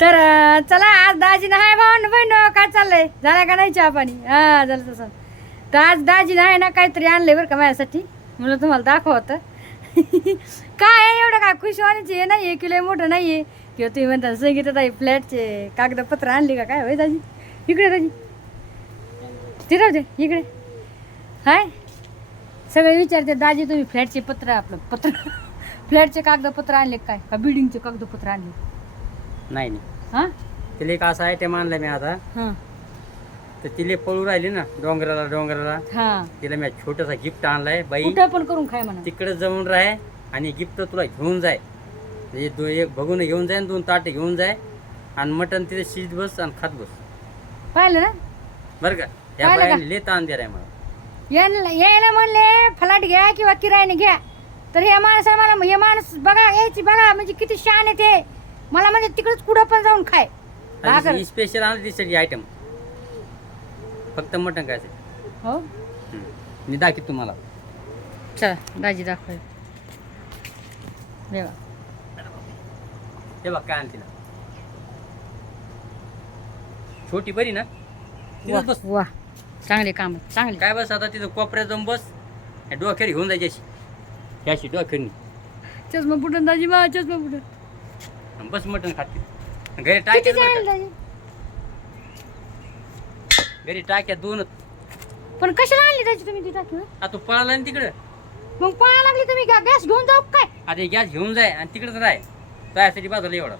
तर चला आज दाजी आहे भाऊ बहिण काय चाललंय? झाला का नाही चहा पाणी? हा झालं तसं. तर आज दाजी आहे ना काहीतरी आणलंय बरं का माझ्यासाठी. म्हणलं तुम्हाला दाखवतं काय आहे एवढं काय? खुश होण्याची हे नाही आहे किलो मोठं नाही आहे किंवा तुम्ही म्हणता संगीत ताई फ्लॅटचे कागदपत्र आणली का? काय होय दाजी? इकडे दाजी. तिथं इकडे. हाय. सगळे विचारते दाजी तुम्ही फ्लॅटचे पत्र आपलं पत्र फ्लॅटचे कागदपत्र आणले काय? का बिल्डिंगचे कागदपत्र आणले? नाही नाही. हा? तिला एक असं आयटम आणलाय मी आता. हा. तर तिला पळू राहिली ना डोंगराला डोंगराला. हा. तिला मी छोटासा गिफ्ट आणलाय बाई. कुठं पण करून खाय म्हणा. तिकडे जाऊन राह आणि गिफ्ट तुला घेऊन जाय. म्हणजे दो एक बघून घेऊन जाय आणि दोन ताटे घेऊन जाय. आणि मटण तिथे शिज बस आणि खात बस. पाहिलं ना? बरं का? या पाहिलं का? बाईने लय ताण मला. यायला यायला म्हणले फलाट घ्या किंवा किरायाने घ्या. तर हे माणसा मला हे माणूस बघा यायची बघा म्हणजे किती शान आहे ते. मला म्हणजे तिकडेच कुठं पण जाऊन खाय. भाकर स्पेशल आणलं आयटम फक्त मटण काय असेल हो मी दाखवतो तुम्हाला. चला दाजी दाखव देवा. हे बघ काय आणते ना. छोटी बरी ना. तिथं बस. वा. चांगले काम चांगले. काय बस आता तिथं कोपऱ्यात जाऊन बस. डोक्यावर घेऊन जायची अशी. याशी डोक्यावरनी चष्मा बुटन दाजी मा चष्मा बुटन आणि बस मटण खाते. घरी किती टाक्यात जाईल बरं दाजी का? घरी टाक्यात दोनच पण कशाला आणली त्याची तुम्ही ती टाकी? आता तू पळाला ना तिकडं. मग पळायला लागली तुम्ही गॅस घेऊन जाऊ काय? आता गॅस घेऊन जाय आणि तिकडंच राह त्यासाठी बाजूला एवढा.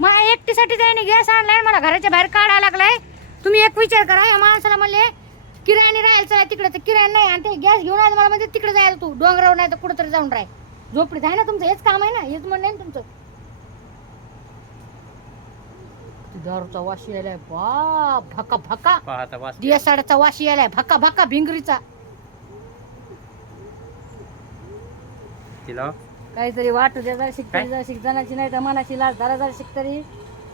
मला एकटीसाठी त्याने गॅस आणलाय मला घराच्या बाहेर काढायला लागलाय. तुम्ही एक विचार करा या माणसाला म्हणले किरायाने राहायला चला तिकडे तर किराया नाही आणि ते गॅस घेऊन आलं मला म्हणजे तिकडे जायला तू. डोंगरावर नाही तर कुठेतरी जाऊन राह. झोपडीत आहे ना तुमचं? हेच काम आहे ना? हेच म्हणणं आहे ना तुमचं? दारूचा वाशी यायलाय. बा भका भका. पाहता वास यायलाय. भका भका भिंगरीचा. तिला? काहीतरी वाटू द्या जरा शिक काय? जरा नाही तर मनाची लाज धरा जरा शिक तरी.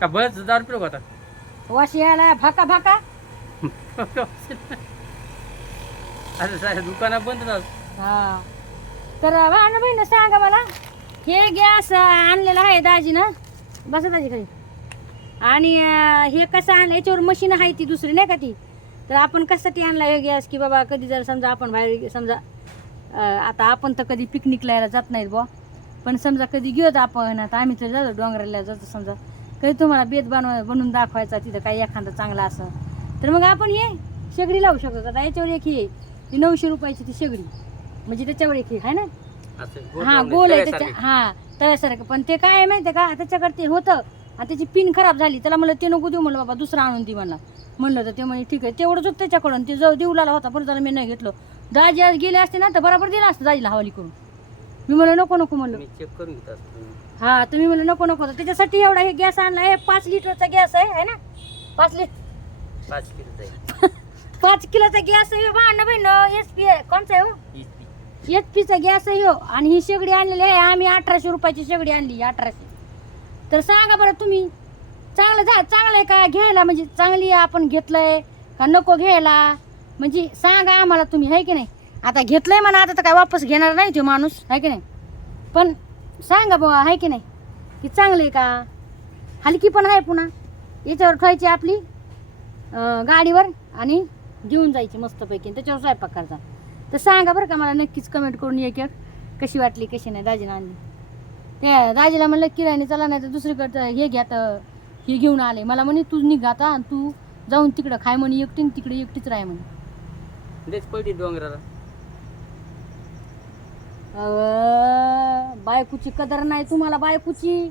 का बस दारू पिलो होता वाशी यायलाय. भका भका. असं साऱ्या दुकानं बंद ना हा. तर भांडण बहिण सांगा मला. हे गॅस आणलेला आहे दाजीनं. बसा दाजी खाली. आणि अं, हे कसं आणलं? याच्यावर मशीन आहे ती दुसरी नाही का ती? तर आपण कशासाठी आणला हे गॅस? की बाबा कधी जर समजा आपण बाहेर समजा अं, आता आपण तर कधी पिकनिकला यायला जात नाहीत बुवा. पण समजा कधी गेलो आपण आता आम्ही तर जातो डोंगराला जातो समजा. कधी तुम्हाला बेत बनव बनवून दाखवायचा तिथं काही एखादा चांगला असं. तर मग आपण हे शेगडी लावू शकतो आता याच्यावर एक ही. ती नऊशे रुपयाची ती शेगडी. म्हणजे त्याच्यावर एक ही आहे ना? हा गोल आहे. त्याच्या हा तव्यासारखं. पण ते काय आहे माहितीये का? त्याच्याकडे ते होतं. आणि त्याची पिन खराब झाली. त्याला म्हणलं ते नको देऊ. म्हणलं बाबा दुसरं आणून दे म्हणला. म्हणलं तर ते म्हणे ठीक आहे. तेवढंच होतं त्याच्याकडून. ते जो देऊ लागला होता परत त्याला मी नाही घेतलं. दाजी आज गेले असते ना तर बरोबर दिला असतं दाजीला हवाली करून. मी म्हणलं नको नको म्हणलं. मी चेक करून घेत असतो. हा तुम्ही म्हणलं नको नको. तर त्याच्यासाठी एवढा हे गॅस आणला. आहे पाच लिटरचा गॅस आहे ना? पाच लिटर पाच पाच किलोचा गॅस आहे हो, भांडण बहिण एस पी कोणचा आहे हो? एच पीचा गॅस आहे हो. आणि ही शेगडी आणलेली आहे. आम्ही अठराशे रुपयाची शेगडी आणली अठराशे. तर सांगा बरं तुम्ही चांगलं जा चांगलं आहे का? घ्यायला म्हणजे चांगली आपण घेतलंय का नको घ्यायला? म्हणजे सांगा आम्हाला तुम्ही आहे की नाही? आता घेतलंय म्हणा आता तर काय वापस घेणार नाही तो माणूस आहे की नाही? पण सांगा बाबा आहे की नाही? की चांगलं आहे का? हलकी पण आहे पुन्हा. याच्यावर ठेवायची आपली गाडीवर आणि घेऊन जायची मस्तपैकी त्याच्यावर स्वयंपाक करायचा तर सांगा बरं का मला नक्कीच कमेंट करून एक एक कशी वाटली कशी नाही दाजीनं आणली. त्या दाजीला म्हणलं किराणी चला नाही तर दुसरीकडचं हे घ्या तर हे घेऊन आले. मला म्हणे तू निघ आता आणि तू जाऊन तिकडं खाय म्हणे एकटी तिकडे एकटीच राह म्हणे. पडली डोंगराला. बायकोची कदर नाही तुम्हाला बायकोची.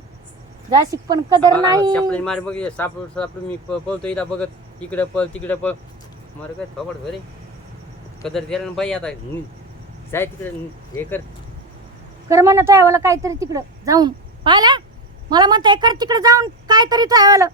जाशिक पण कदर नाही. मार बघ सापड सापड मी पळतो इथं बघत. इकडे पळ तिकडे पळ. मार काय थोबड घरे कदर दिला ना बाई आता. जाय तिकडे हे कर. कर म्हणत आहे मला काहीतरी तिकडं जाऊन. पाहिला? मला म्हणताय कर तिकडे जाऊन काहीतरी आहे मला